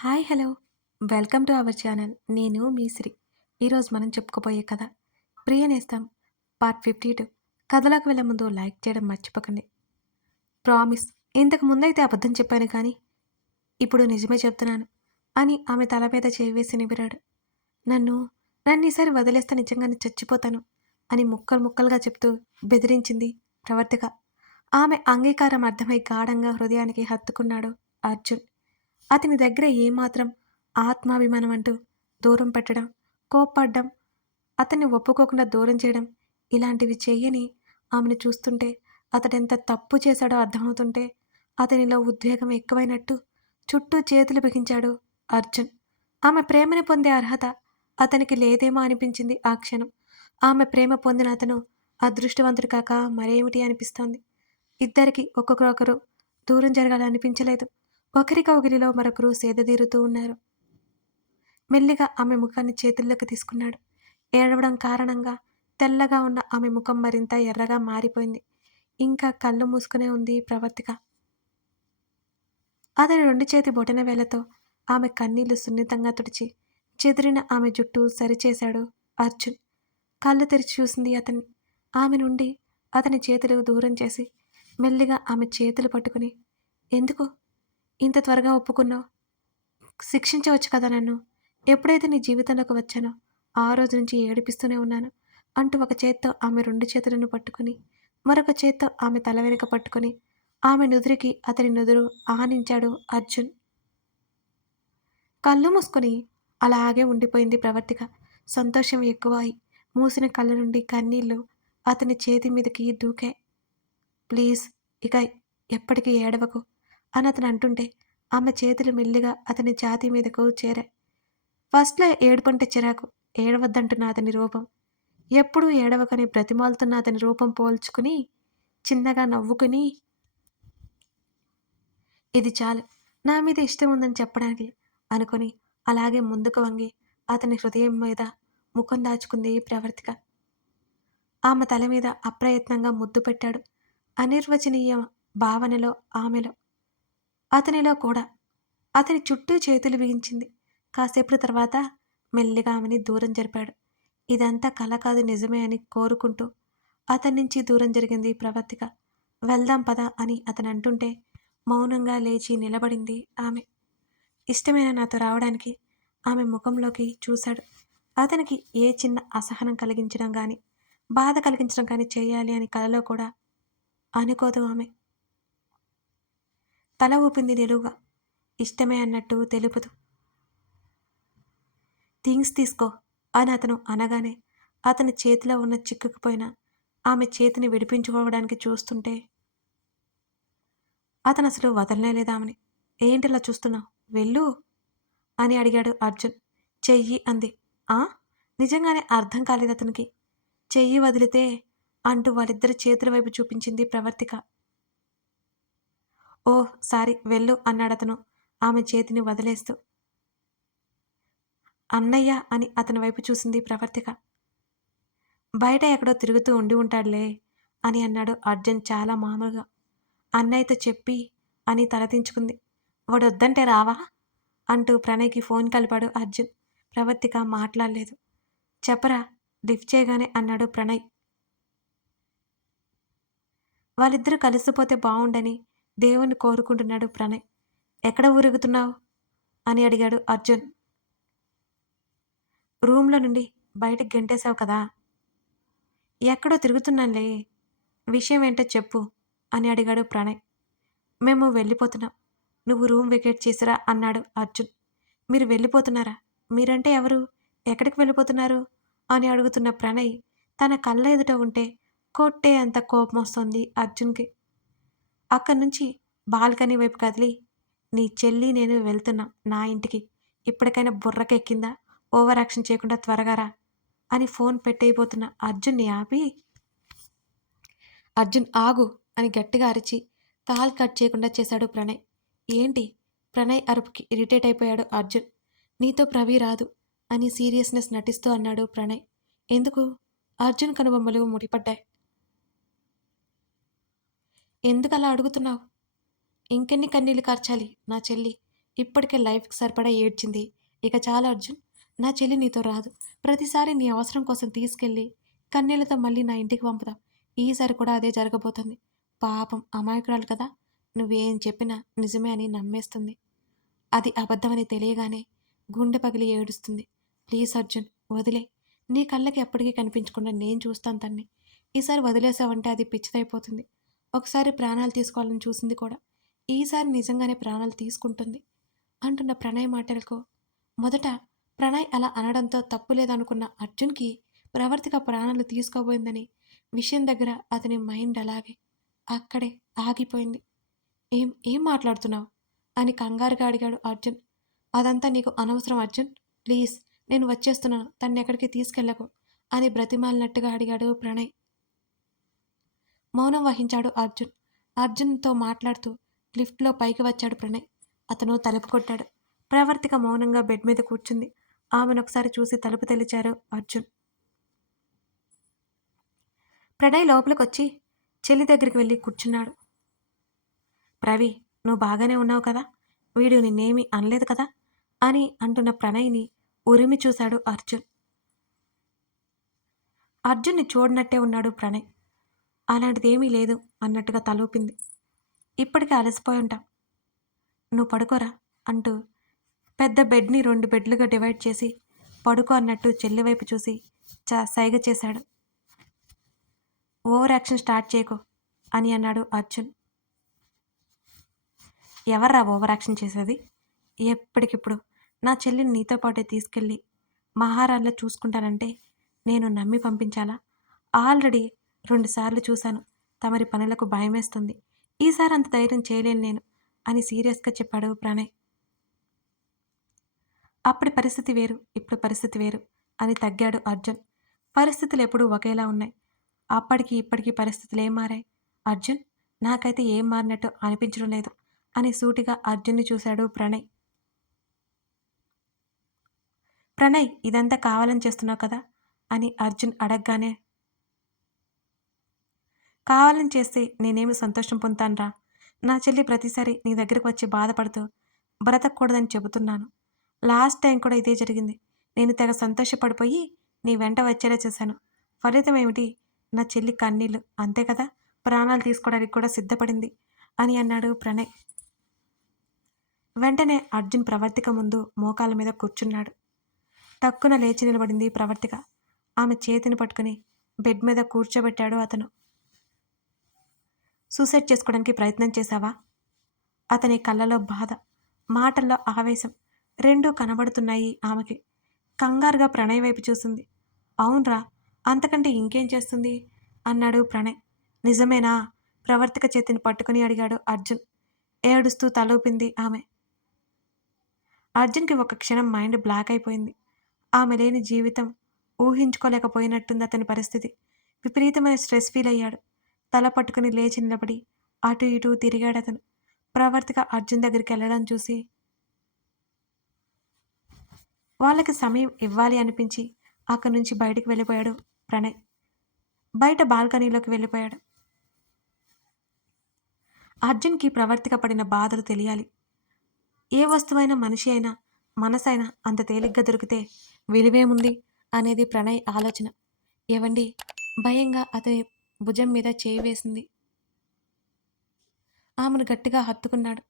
Hi hello welcome to our channel. నేను మీ శ్రీ. ఈరోజు మనం చెప్పుకోబోయే కథ ప్రియనేస్తం పార్ట్ 52. కథలోకి వెళ్ళే ముందు లైక్ చేయడం మర్చిపోకండి. ప్రామిస్, ఇంతకు ముందైతే అబద్ధం చెప్పాను కానీ ఇప్పుడు నిజమే చెప్తున్నాను అని ఆమె తల మీద చేయి వేసి నిమిరాడు. నన్ను నన్ను ఈసారి వదిలేస్తే నిజంగానే చచ్చిపోతాను అని ముక్కలు ముక్కలుగా చెప్తూ బెదిరించింది ప్రవర్తిక. ఆమె అంగీకారం అర్థమై గాఢంగా హృదయానికి హత్తుకున్నాడు అర్జున్. అతని దగ్గర ఏమాత్రం ఆత్మాభిమానం అంటూ దూరం పెట్టడం, కోప్పడ్డం, అతన్ని ఒప్పుకోకుండా దూరం చేయడం ఇలాంటివి చెయ్యని ఆమెను చూస్తుంటే అతడెంత తప్పు చేశాడో అర్థమవుతుంటే అతనిలో ఉద్వేగం ఎక్కువైనట్టు చుట్టూ చేతులు బిగించాడు అర్జున్. ఆమె ప్రేమని పొందే అర్హత అతనికి లేదేమో అనిపించింది ఆ క్షణం. ఆమె ప్రేమ పొందిన అతను అదృష్టవంతుడు కాక మరేమిటి అనిపిస్తోంది. ఇద్దరికి ఒక్కొక్కరొకరు దూరం జరగాలనిపించలేదు. ఒకరిలో మరొకరు సేదతీరుతూ ఉన్నారు. మెల్లిగా ఆమె ముఖాన్ని చేతుల్లోకి తీసుకున్నాడు. ఏడవడం కారణంగా తెల్లగా ఉన్న ఆమె ముఖం మరింత ఎర్రగా మారిపోయింది. ఇంకా కళ్ళు మూసుకునే ఉంది ప్రవర్తిక. అతని 2 చేతి బొటన వేళ్లతో ఆమె కన్నీళ్లు సున్నితంగా తుడిచి చెదిరిన ఆమె జుట్టు సరిచేశాడు అర్జున్. కళ్ళు తెరిచి చూసింది అతన్ని. ఆమె నుండి అతని చేతులు దూరం చేసి మెల్లిగా ఆమె చేతులు పట్టుకుని, ఎందుకు ఇంత త్వరగా ఒప్పుకున్నావు? శిక్షించవచ్చు కదా నన్ను. ఎప్పుడైతే నీ జీవితంలోకి వచ్చానో ఆ రోజు నుంచి ఏడిపిస్తూనే ఉన్నాను అంటూ ఒక చేత్తో ఆమె 2 చేతులను పట్టుకుని మరొక చేత్తో ఆమె తల వెనుక పట్టుకుని ఆమె నుదురికి అతని నుదురు ఆనించాడు అర్జున్. కళ్ళు మూసుకొని అలాగే ఉండిపోయింది ప్రవర్తిక. సంతోషం ఎక్కువై మూసిన కళ్ళ నుండి కన్నీళ్లు అతని చేతి మీదకి దూకాయి. ప్లీజ్, ఇక ఎప్పటికీ ఏడవకు అని అతను అంటుంటే ఆమె చేతులు మెల్లిగా అతని ఛాతీ మీదకు చేరాయి. ఫస్ట్లో ఏడుపంటే చిరాకు, ఏడవద్దంటున్న అతని రూపం, ఎప్పుడూ ఏడవకని బ్రతిమాలుతున్న అతని రూపం పోల్చుకుని చిన్నగా నవ్వుకుని, ఇది చాలు, నా మీద ఇష్టం ఉందని చెప్పడానికి అనుకుని అలాగే ముందుకు వంగి అతని హృదయం మీద ముఖం దాచుకుంది ప్రవర్తిక. ఆమె తల మీద అప్రయత్నంగా ముద్దు పెట్టాడు. అనిర్వచనీయ భావనలో ఆమెలో, అతనిలో కూడా. అతని చుట్టూ చేతులు బిగించింది. కాసేపటి తర్వాత మెల్లిగా ఆమెని దూరం జరిపాడు. ఇదంతా కల కాదు నిజమే అని కోరుకుంటూ అతని నుంచి దూరం జరిగింది ప్రవర్తిక. వెళ్దాం పద అని అతను అంటుంటే మౌనంగా లేచి నిలబడింది ఆమె. ఇష్టమైన నాతో రావడానికి ఆమె ముఖంలోకి చూశాడు. అతనికి ఏ చిన్న అసహనం కలిగించడం కానీ బాధ కలిగించడం కానీ చేయాలి అని కలలో కూడా అనుకోదు ఆమె. తల ఊపింది నిలువుగా, ఇష్టమే అన్నట్టు తెలుపుతూ. థింగ్స్ తీసుకో అని అతను అనగానే అతని చేతిలో ఉన్న చిక్కుకుపోయిన ఆమె చేతిని విడిపించుకోవడానికి చూస్తుంటే అతను అసలు వదలనేలేదామని. ఏంటిలా చూస్తున్నావు, వెళ్ళు అని అడిగాడు అర్జున్. చెయ్యి అంది. ఆ, నిజంగానే అర్థం కాలేదు అతనికి. చెయ్యి వదిలితే అంటూ వాళ్ళిద్దరి చేతుల వైపు చూపించింది ప్రవర్తిక. ఓహ్ సారీ, వెళ్ళు అన్నాడతను ఆమె చేతిని వదిలేస్తూ. అన్నయ్య అని అతని వైపు చూసింది ప్రవర్తిక. బయట ఎక్కడో తిరుగుతూ ఉండి ఉంటాడులే అని అన్నాడు అర్జున్ చాలా మామూలుగా. అన్నయ్యతో చెప్పి అని తలదించుకుంది. వాడొద్దంటే రావా అంటూ ప్రణయ్కి ఫోన్ కలిపాడు అర్జున్. ప్రవర్తిక మాట్లాడలేదు. చెప్పరా, లిఫ్ట్ చేయగానే అన్నాడు ప్రణయ్. వాళ్ళిద్దరూ కలిసిపోతే బావుండని దేవుణ్ణి కోరుకుంటున్నాడు ప్రణయ్. ఎక్కడ ఊరుగుతున్నావు అని అడిగాడు అర్జున్. రూమ్లో నుండి బయటికి గెంటేశావు కదా. ఎక్కడో తిరుగుతున్నానులే, విషయం ఏంటో చెప్పు అని అడిగాడు ప్రణయ్. మేము వెళ్ళిపోతున్నాం, నువ్వు రూమ్ వెకేట్ చేసిరా అన్నాడు అర్జున్. మీరు వెళ్ళిపోతున్నారా? మీరంటే ఎవరు? ఎక్కడికి వెళ్ళిపోతున్నారు అని అడుగుతున్న ప్రణయ్ తన కళ్ళ ఎదుట ఉంటే కొట్టే అంత కోపం వస్తుంది అర్జున్కి. అక్కడి నుంచి బాల్కనీ వైపు కదిలి, నీ చెల్లి నేను వెళ్తున్నాం నా ఇంటికి, ఇప్పటికైనా బుర్రకెక్కిందా? ఓవర్ యాక్షన్ చేయకుండా త్వరగా రా అని ఫోన్ పెట్టేయబోతున్న అర్జున్ని ఆపి, అర్జున్ ఆగు అని గట్టిగా అరిచి కాల్ కట్ చేయకుండా చేశాడు ప్రణయ్. ఏంటి? ప్రణయ్ అరుపుకి ఇరిటేట్ అయిపోయాడు అర్జున్. నీతో ప్రవీ రాదు అని సీరియస్నెస్ నటిస్తూ అన్నాడు ప్రణయ్. ఎందుకు? అర్జున్ కనుబొమ్మలు ముడిపడ్డాయి. ఎందుకలా అడుగుతున్నావు? ఇంకెన్ని కన్నీళ్లు కార్చాలి నా చెల్లి? ఇప్పటికే లైఫ్‌కి సరిపడా ఏడ్చింది. ఇక చాలు అర్జున్. నా చెల్లి నీతో రాదు. ప్రతిసారి నీ అవసరం కోసం తీసుకెళ్ళి కన్నీళ్లతో మళ్ళీ నా ఇంటికి పంపుతావు. ఈసారి కూడా అదే జరగబోతుంది. పాపం అమాయకురాలు కదా! నువ్వేం చెప్పినా నిజమే అని నమ్మేస్తుంది. అది అబద్ధమని తెలియగానే గుండె పగిలి ఏడుస్తుంది. ప్లీజ్ అర్జున్ వదిలేయ్. నీ కళ్ళకి ఎప్పటికీ కనిపించకుండా నేను చూస్తాను తన్ని. ఈసారి వదిలేసావంటే అది పిచ్చిదైపోతుంది. ఒకసారి ప్రాణాలు తీసుకోవాలని చూసింది కూడా. ఈసారి నిజంగానే ప్రాణాలు తీసుకుంటుంది అంటున్న ప్రణయ్ మాటలకు మొదట ప్రణయ్ అలా అనడంతో తప్పు లేదనుకున్న అర్జున్‌కి ప్రవర్తిక ప్రాణాలు తీసుకోబోయిందని విషయం దగ్గర అతని మైండ్ అలాగే అక్కడే ఆగిపోయింది. ఏం ఏం మాట్లాడుతున్నావు? అని కంగారుగా అడిగాడు అర్జున్. అదంతా నీకు అనవసరం అర్జున్. ప్లీజ్ నేను వచ్చేస్తున్నాను. తన్నెక్కడికి తీసుకెళ్ళకు అని బ్రతిమాలినట్టుగా అడిగాడు ప్రణయ్. మౌనం వహించాడు అర్జున్. అర్జున్‌తో మాట్లాడుతూ లిఫ్ట్‌లో పైకి వచ్చాడు ప్రణయ్. అతను తలుపు కొట్టాడు. ప్రవర్తిక మౌనంగా బెడ్ మీద కూర్చుంది. ఆమెనొకసారి చూసి తలుపు తెరిచారు అర్జున్. ప్రణయ్ లోపలికొచ్చి చెల్లి దగ్గరికి వెళ్ళి కూర్చున్నాడు. ప్రవి, నువ్వు బాగానే ఉన్నావు కదా? వీడు నిన్నేమీ అనలేదు కదా? అని అంటున్న ప్రణయ్‌ని ఉరిమి చూశాడు అర్జున్. అర్జున్‌ని చూడనట్టే ఉన్నాడు ప్రణయ్. అలాంటిదేమీ లేదు అన్నట్టుగా తలూపింది. ఇప్పటికే అలసిపోయి ఉంటావు. నువ్వు పడుకోరా అంటూ పెద్ద బెడ్‌ని 2 బెడ్లుగా డివైడ్ చేసి పడుకో అన్నట్టు చెల్లి వైపు చూసి సైగ చేశాడు. ఓవర్ యాక్షన్ స్టార్ట్ చేయకు అని అన్నాడు అర్జున్. ఎవర్రా ఓవర్ యాక్షన్ చేసేది? ఎప్పటికిప్పుడు నా చెల్లిని నీతో పాటే తీసుకెళ్ళి మహారాణిలా చూసుకుంటానంటే నేను నమ్మి పంపించాలా? ఆల్రెడీ 2 సార్లు చూశాను. తమరి పనులకు భయమేస్తుంది. ఈసారి అంత ధైర్యం చేయలేను నేను అని సీరియస్‌గా చెప్పాడు ప్రణయ్. అప్పటి పరిస్థితి వేరు, ఇప్పుడు పరిస్థితి వేరు అని తగ్గాడు అర్జున్. పరిస్థితులు ఎప్పుడూ ఒకేలా ఉన్నాయి. అప్పటికి ఇప్పటికి పరిస్థితులు ఏం మారాయి? అర్జున్, నాకైతే ఏం మారినట్టు అనిపించడం లేదు అని సూటిగా అర్జున్‌ని చూశాడు ప్రణయ్. ప్రణయ్, ఇదంతా కావాలని చేస్తున్నావు కదా అని అర్జున్ అడగగానే, కావాలని చేస్తే నేనేమి సంతోషం పొందుతానురా. నా చెల్లి ప్రతిసారి నీ దగ్గరకు వచ్చి బాధపడుతూ బ్రతకూడదని చెబుతున్నాను. లాస్ట్ టైం కూడా ఇదే జరిగింది. నేను తెగ సంతోషపడిపోయి నీ వెంట వచ్చేలా చేశాను. ఫలితం ఏమిటి? నా చెల్లి కన్నీళ్ళు. అంతే కదా! ప్రాణాలు తీసుకోవడానికి కూడా సిద్ధపడింది అని అన్నాడు ప్రణయ్. వెంటనే అర్జున్ ప్రవర్తిక ముందు మోకాళ్ళ మీద కూర్చున్నాడు. టక్కున లేచి నిలబడింది ప్రవర్తిక. ఆమె చేతిని పట్టుకుని బెడ్ మీద కూర్చోబెట్టాడు అతను. సూసైడ్ చేసుకోవడానికి ప్రయత్నం చేశావా? అతని కళ్ళలో బాధ, మాటల్లో ఆవేశం రెండూ కనబడుతున్నాయి ఆమెకి. కంగారుగా ప్రణయ్ వైపు చూసింది. అవునరా, అంతకంటే ఇంకేం చేస్తుంది అన్నాడు ప్రణయ్. నిజమేనా? ప్రవర్తిక చేతిని పట్టుకుని అడిగాడు అర్జున్. ఏడుస్తూ తలూపింది ఆమె. అర్జున్కి ఒక క్షణం మైండ్ బ్లాక్ అయిపోయింది. ఆమె లేని జీవితం ఊహించుకోలేకపోయినట్టుంది అతని పరిస్థితి. విపరీతమైన స్ట్రెస్ ఫీల్ అయ్యాడు. తల పట్టుకుని లేచి నిలబడి అటు ఇటు తిరిగాడతను. ప్రవర్తిక అర్జున్ దగ్గరికి వెళ్ళడం చూసి వాళ్ళకి సమయం ఇవ్వాలి అనిపించి అక్కడి నుంచి బయటికి వెళ్ళిపోయాడు ప్రణయ్. బయట బాల్కనీలోకి వెళ్ళిపోయాడు. అర్జున్కి ప్రవర్తిక పడిన బాధలు తెలియాలి. ఏ వస్తువైనా మనిషి అయినా మనసైనా అంత తేలిగ్గా దొరికితే విలువేముంది అనేది ప్రణయ్ ఆలోచన. ఏవండి, భయంగా అతని భుజం మీద చేయి వేసింది. ఆమెను గట్టిగా హత్తుకున్నాడు.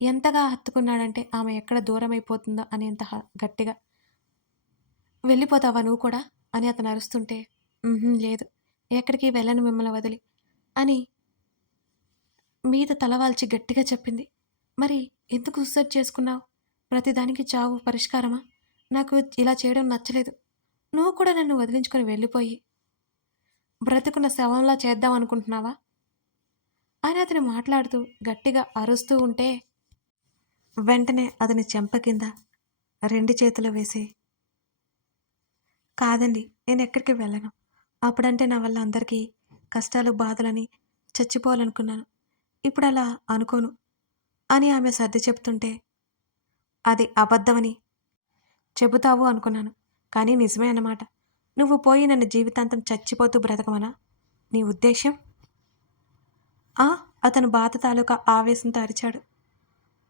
ఎంతగా హత్తుకున్నాడంటే ఆమె ఎక్కడ దూరమైపోతుందో అనేంత గట్టిగా. వెళ్ళిపోతావా నువ్వు కూడా అని అతను అరుస్తుంటే, లేదు, ఎక్కడికి వెళ్ళను మిమ్మల్ని వదిలి అని మీద తలవాల్చి గట్టిగా చెప్పింది. మరి ఎందుకు సూసైడ్ చేసుకున్నావు? ప్రతిదానికి చావు పరిష్కారమా? నాకు ఇలా చేయడం నచ్చలేదు. నువ్వు కూడా నన్ను వదిలించుకొని వెళ్ళిపోయి బ్రతుకున్న శవంలా చేద్దాం అనుకుంటున్నావా అని అతను మాట్లాడుతూ గట్టిగా అరుస్తూ ఉంటే వెంటనే అతని చెంప కింద 2 చేతులు వేసి, కాదండి, నేను ఎక్కడికి వెళ్ళను. అప్పుడంటే నా వల్ల అందరికీ కష్టాలు బాధలని చచ్చిపోవాలనుకున్నాను. ఇప్పుడు అలా అనుకోను అని ఆమె సర్ది చెప్తుంటే, అది అబద్ధమని చెబుతావు అనుకున్నాను. కానీ నిజమే అన్నమాట. నువ్వు పోయి నన్ను జీవితాంతం చచ్చిపోతూ బ్రతకమనా నీ ఉద్దేశ్యం? అతను బాధ తాలూకా ఆవేశంతో అరిచాడు.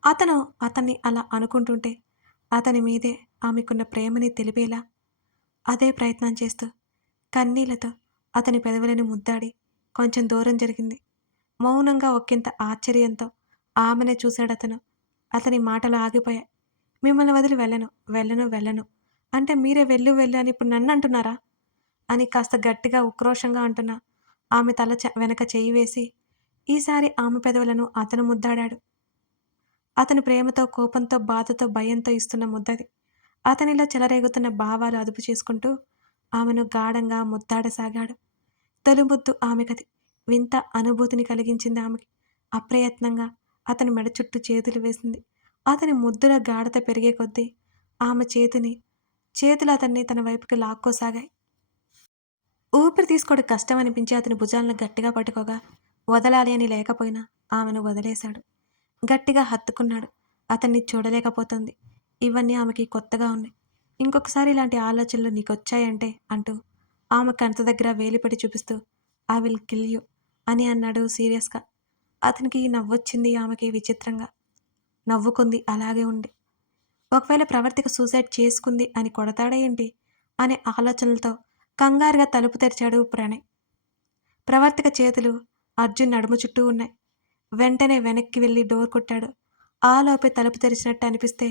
అతను అతన్ని అలా అనుకుంటుంటే అతని మీదే ఆమెకున్న ప్రేమని తెలిపేలా అదే ప్రయత్నం చేస్తూ కన్నీళ్లతో అతని పెదవులను ముద్దాడి కొంచెం దూరం జరిగింది. మౌనంగా ఒకింత ఆశ్చర్యంతో ఆమెనే చూశాడతను. అతని మాటలు ఆగిపోయాయి. మిమ్మల్ని వదిలి వెళ్ళను, వెళ్ళను, వెళ్ళను అంటే మీరే వెళ్ళు వెళ్ళు అని ఇప్పుడు నన్నంటున్నారా? అని కాస్త గట్టిగా ఉక్రోషంగా అంటున్నా ఆమె తల వెనక చెయ్యి వేసి ఈసారి ఆమె పెదవులను అతను ముద్దాడాడు. అతని ప్రేమతో, కోపంతో, బాధతో, భయంతో ఇస్తున్న ముద్దది. అతనిలో చెలరేగుతున్న భావాలు అదుపు చేసుకుంటూ ఆమెను గాఢంగా ముద్దాడసాగాడు. తొలి ముద్దు ఆమెకది. వింత అనుభూతిని కలిగించింది ఆమెకి. అప్రయత్నంగా అతని మెడ చుట్టూ చేతులు వేసింది. అతని ముద్దుల గాఢత పెరిగే కొద్దీ ఆమె చేతులు అతన్ని తన వైపుకి లాక్కోసాగాయి. ఊపిరి తీసుకోవడం కష్టం అనిపించి అతని భుజాలను గట్టిగా పట్టుకోగా వదలాలి అని లేకపోయినా ఆమెను వదిలేశాడు. గట్టిగా హత్తుకున్నాడు. అతన్ని చూడలేకపోతుంది. ఇవన్నీ ఆమెకి కొత్తగా ఉన్నాయి. ఇంకొకసారి ఇలాంటి ఆలోచనలు నీకొచ్చాయంటే అంటూ ఆమె కంట దగ్గర వేలిపెట్టి చూపిస్తూ ఐ విల్ కిల్ యూ అని అన్నాడు సీరియస్గా. అతనికి నవ్వొచ్చింది ఆమెకి విచిత్రంగా. నవ్వుకుంది అలాగే ఉండి. ఒకవేళ ప్రవర్తిక సూసైడ్ చేసుకుంది అని కొడతాడా ఏంటి అనే ఆలోచనలతో కంగారుగా తలుపు తెరిచాడు ప్రణయ్. ప్రవర్తిక చేతులు అర్జున్ నడుము చుట్టూ ఉన్నాయి. వెంటనే వెనక్కి వెళ్ళి డోర్ కొట్టాడు. ఆలోపే తలుపు తెరిచినట్టు అనిపిస్తే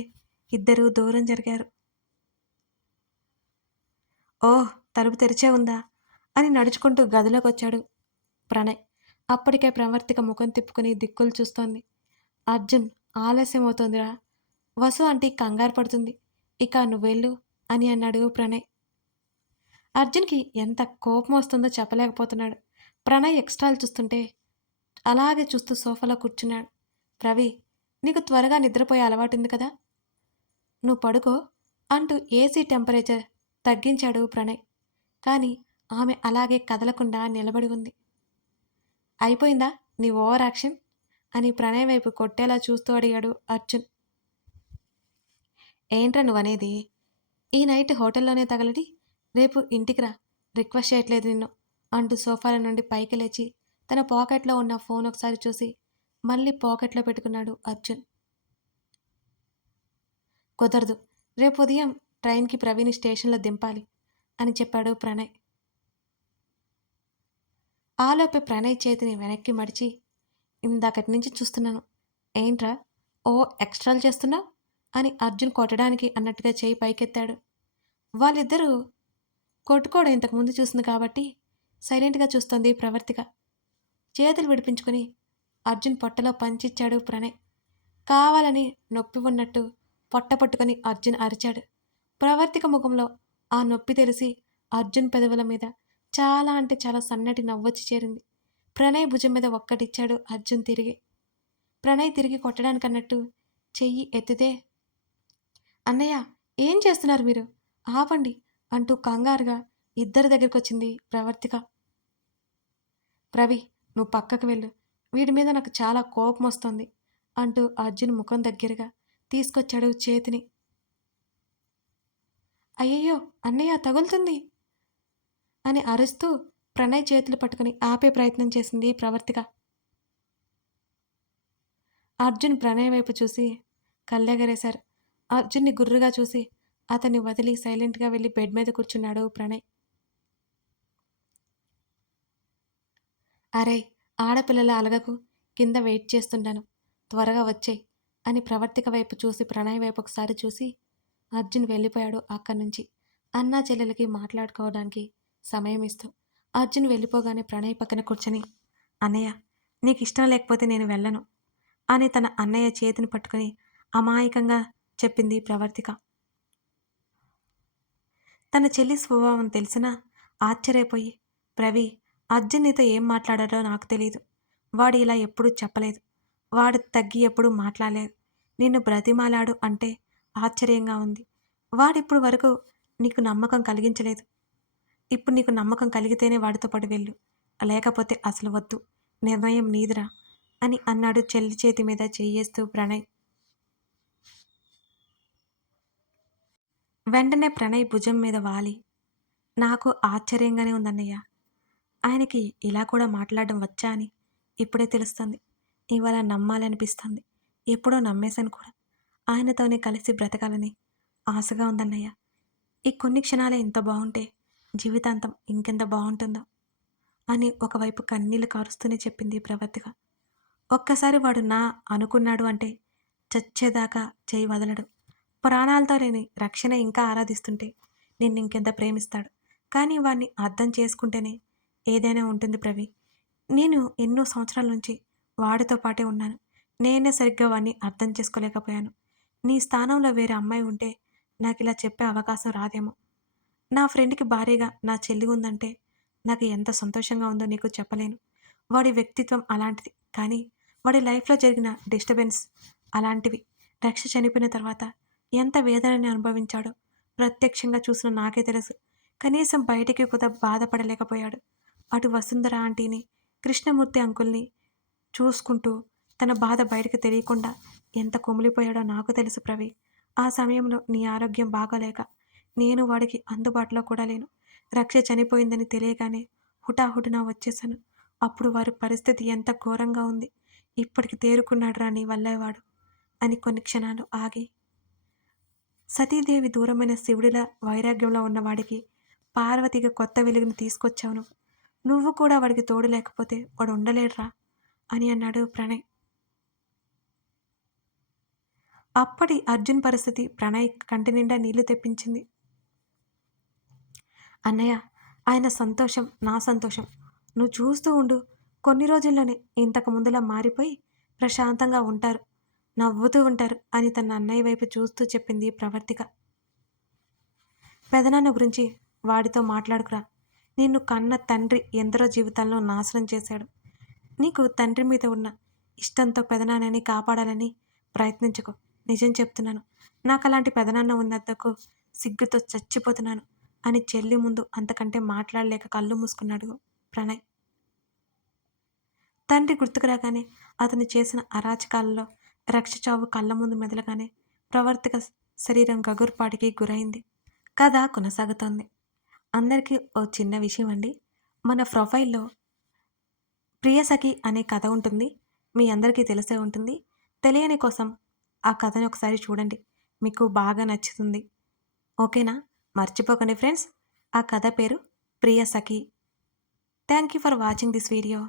ఇద్దరూ దూరం జరిగారు. ఓహ్! తలుపు తెరిచే ఉందా అని నడుచుకుంటూ గదిలోకొచ్చాడు ప్రణయ్. అప్పటికే ప్రవర్తిక ముఖం తిప్పుకుని దిక్కులు చూస్తోంది. అర్జున్ ఆలస్యం అవుతోందిరా, వసు ఆంటీ కంగారు పడుతుంది, ఇక నువ్వెళ్ళు అని అన్నాడు ప్రణయ్. అర్జున్కి ఎంత కోపం వస్తుందో చెప్పలేకపోతున్నాడు. ప్రణయ్ ఎక్స్ట్రాలు చూస్తుంటే అలాగే చూస్తూ సోఫాలో కూర్చున్నాడు. రవి, నీకు త్వరగా నిద్రపోయే అలవాటుంది కదా, నువ్వు పడుకో అంటూ ఏసీ టెంపరేచర్ తగ్గించాడు ప్రణయ్. కానీ ఆమె అలాగే కదలకుండా నిలబడి ఉంది. అయిపోయిందా నీ ఓవర్ యాక్షన్ అని ప్రణయ్ వైపు కొట్టేలా చూస్తూ అడిగాడు అర్జున్. ఏంట్రా నువ్వనేది? ఈ నైట్ హోటల్లోనే తగలడి రేపు ఇంటికి రా, రిక్వెస్ట్ చేయట్లేదు నిన్ను అంటూ సోఫాల నుండి పైకి లేచి తన పాకెట్లో ఉన్న ఫోన్ ఒకసారి చూసి మళ్ళీ పాకెట్లో పెట్టుకున్నాడు అర్జున్. కుదరదు, రేపు ఉదయం ట్రైన్కి ప్రవీణ్ స్టేషన్లో దింపాలి అని చెప్పాడు ప్రణయ్. ఆలోపే ప్రణయ్ చేతిని వెనక్కి మడిచి ఇందాకటి నుంచి చూస్తున్నాను, ఏంట్రా ఓ ఎక్స్ట్రాలు చేస్తున్నావు అని అర్జున్ కొట్టడానికి అన్నట్టుగా చేయి పైకెత్తాడు. వాళ్ళిద్దరూ కొట్టుకోవడం ఇంతకుముందు చూసింది కాబట్టి సైలెంట్గా చూస్తోంది ప్రవర్తిక. చేతులు విడిపించుకుని అర్జున్ పొట్టలో పంచిచ్చాడు ప్రణయ్. కావాలని నొప్పి ఉన్నట్టు పొట్ట పట్టుకుని అర్జున్ అరిచాడు. ప్రవర్తిక ముఖంలో ఆ నొప్పి తెలిసి అర్జున్ పెదవుల మీద చాలా అంటే చాలా సన్నటి నవ్వొచ్చి చేరింది. ప్రణయ్ భుజం మీద ఒక్కటిచ్చాడు అర్జున్ తిరిగి. ప్రణయ్ తిరిగి కొట్టడానికన్నట్టు చెయ్యి ఎత్తితే అన్నయ్య ఏం చేస్తున్నారు మీరు, ఆపండి అంటూ కంగారుగా ఇద్దరి దగ్గరకొచ్చింది ప్రవర్తిక. రవి, నువ్వు పక్కకు వెళ్ళు, వీడి మీద నాకు చాలా కోపం వస్తుంది అంటూ అర్జున్ ముఖం దగ్గరగా తీసుకొచ్చాడు చేతిని. అయ్యయ్యో అన్నయ్య తగులుతుంది అని అరుస్తూ ప్రణయ్ చేతులు పట్టుకుని ఆపే ప్రయత్నం చేసింది ప్రవర్తిక. అర్జున్ ప్రణయ్ వైపు చూసి కళ్ళెగరేశారు. అర్జున్ని గుర్రుగా చూసి అతన్ని వదిలి సైలెంట్గా వెళ్ళి బెడ్ మీద కూర్చున్నాడు ప్రణయ్. అరే, ఆడపిల్లల అలగకు, కింద వెయిట్ చేస్తుంటాను, త్వరగా వచ్చేయ్ అని ప్రవర్తిక వైపు చూసి ప్రణయ్ వైపు ఒకసారి చూసి అర్జున్ వెళ్ళిపోయాడు అక్కడి నుంచి. అన్నా చెల్లెలకి మాట్లాడుకోవడానికి సమయం ఇస్తూ అర్జున్ వెళ్ళిపోగానే ప్రణయ్ పక్కన కూర్చొని అన్నయ్య, నీకు ఇష్టం లేకపోతే నేను వెళ్ళను అని తన అన్నయ్య చేతిని పట్టుకుని అమాయకంగా చెప్పింది ప్రవర్తిక. తన చెల్లి స్వభావం తెలిసినా ఆశ్చర్యపోయి ప్రవి, అర్జున్ నీతో ఏం మాట్లాడాడో నాకు తెలియదు, వాడు ఇలా ఎప్పుడూ చెప్పలేదు, వాడు తగ్గి ఎప్పుడూ మాట్లాడలేదు, నిన్ను బ్రతిమాలాడు అంటే ఆశ్చర్యంగా ఉంది. వాడిప్పుడు వరకు నీకు నమ్మకం కలిగించలేదు, ఇప్పుడు నీకు నమ్మకం కలిగితేనే వాడితో పాటు వెళ్ళు, లేకపోతే అసలు వద్దు, నిర్ణయం నీదిరా అని అన్నాడు చెల్లి చేతి మీద చెయ్యేస్తూ ప్రణయ్. వెంటనే ప్రణయ్ భుజం మీద వాలి నాకు ఆశ్చర్యంగానే ఉందన్నయ్య, ఆయనకి ఇలా కూడా మాట్లాడడం వచ్చా అని ఇప్పుడే తెలుస్తుంది, ఇవాళ నమ్మాలనిపిస్తుంది, ఎప్పుడో నమ్మేశాను కూడా. ఆయనతోనే కలిసి బ్రతకాలని ఆశగా ఉందన్నయ్య. ఈ కొన్ని క్షణాలే ఇంత బావుంటే, జీవితాంతం ఇంకెంత బావుంటుందో అని ఒకవైపు కన్నీళ్లు కారుస్తూనే చెప్పింది ప్రవర్తిక. ఒక్కసారి వాడు నా అనుకున్నాడు అంటే చచ్చేదాకా చెయ్యి వదలడు. ప్రాణాలతో లేని రక్షణ ఇంకా ఆరాధిస్తుంటే నిన్నింకెంత ప్రేమిస్తాడు. కానీ వాడిని అర్థం చేసుకుంటేనే ఏదైనా ఉంటుంది ప్రవి. నేను ఎన్నో సంవత్సరాల నుంచి వాడితో పాటే ఉన్నాను. నేనే సరిగ్గా వాడిని అర్థం చేసుకోలేకపోయాను. నీ స్థానంలో వేరే అమ్మాయి ఉంటే నాకిలా చెప్పే అవకాశం రాదేమో. నా ఫ్రెండ్‌కి భార్యగా నా చెల్లి ఉందంటే నాకు ఎంత సంతోషంగా ఉందో నీకు చెప్పలేను. వాడి వ్యక్తిత్వం అలాంటిది. కానీ వాడి లైఫ్‌లో జరిగిన డిస్టర్బెన్స్ అలాంటివి. రక్ష చనిపోయిన తర్వాత ఎంత వేదనని అనుభవించాడో ప్రత్యక్షంగా చూసిన నాకే తెలుసు. కనీసం బయటికి కూడా బాధపడలేకపోయాడు. అటు వసుంధర ఆంటీని, కృష్ణమూర్తి అంకుల్‌ని చూసుకుంటూ తన బాధ బయటకి తెలియకుండా ఎంత కుమిలిపోయాడో నాకు తెలుసు ప్రవి. ఆ సమయంలో నీ ఆరోగ్యం బాగాలేక నేను వాడికి అందుబాటులో కూడా లేను. రక్ష చనిపోయిందని తెలియగానే హుటాహుటిన వచ్చేశాను. అప్పుడు వారి పరిస్థితి ఎంత ఘోరంగా ఉంది. ఇప్పటికి తేరుకున్నాడురా నీ వల్లే వాడు అని కొన్ని క్షణాలు ఆగి, సతీదేవి దూరమైన శివుడిలా వైరాగ్యంలో ఉన్నవాడికి పార్వతిగా కొత్త వెలుగుని తీసుకొచ్చావు నువ్వు. నువ్వు కూడా వాడికి తోడు లేకపోతే వాడు ఉండలేడురా అని అన్నాడు ప్రణయ్. అప్పటి అర్జున్ పరిస్థితి ప్రణయ్ కంటి నిండా నీళ్లు తెప్పించింది. అన్నయ్య, ఆయన సంతోషం నా సంతోషం. నువ్వు చూస్తూ ఉండు. కొన్ని రోజుల్లోనే ఇంతకు ముందులా మారిపోయి ప్రశాంతంగా ఉంటారు. నవ్వుతూ ఉంటారు అని తన అన్నయ్య వైపు చూస్తూ చెప్పింది ప్రవర్తిక. పెదనాన్న గురించి వాడితో మాట్లాడుకురా. నిన్ను కన్న తండ్రి ఎందరో జీవితాలను నాశనం చేశాడు. నీకు తండ్రి మీద ఉన్న ఇష్టంతో పెదనాన్నని కాపాడాలని ప్రయత్నించకు. నిజం చెప్తున్నాను. నాకలాంటి పెదనాన్న ఉన్నందుకు సిగ్గుతో చచ్చిపోతున్నాను అని చెల్లి ముందు అంతకంటే మాట్లాడలేక కళ్ళు మూసుకున్నాడు ప్రణయ్. తండ్రి గుర్తుకు రాగానే అతను చేసిన అరాచకాలలో రక్ష చావు కళ్ళ ముందు మెదలగానే ప్రవర్తిక శరీరం గగుర్పాటికి గురైంది. కథ కొనసాగుతోంది. అందరికీ ఓ చిన్న విషయం అండి. మన ప్రొఫైల్‌లో 'ప్రియసఖి' అనే కథ ఉంటుంది. మీ అందరికీ తెలిసే ఉంటుంది. తెలియని కోసం ఆ కథని ఒకసారి చూడండి. మీకు బాగా నచ్చుతుంది. ఓకేనా? మర్చిపోకండి ఫ్రెండ్స్. ఆ కథ పేరు 'Priyasakhi'. Thank you for watching this video.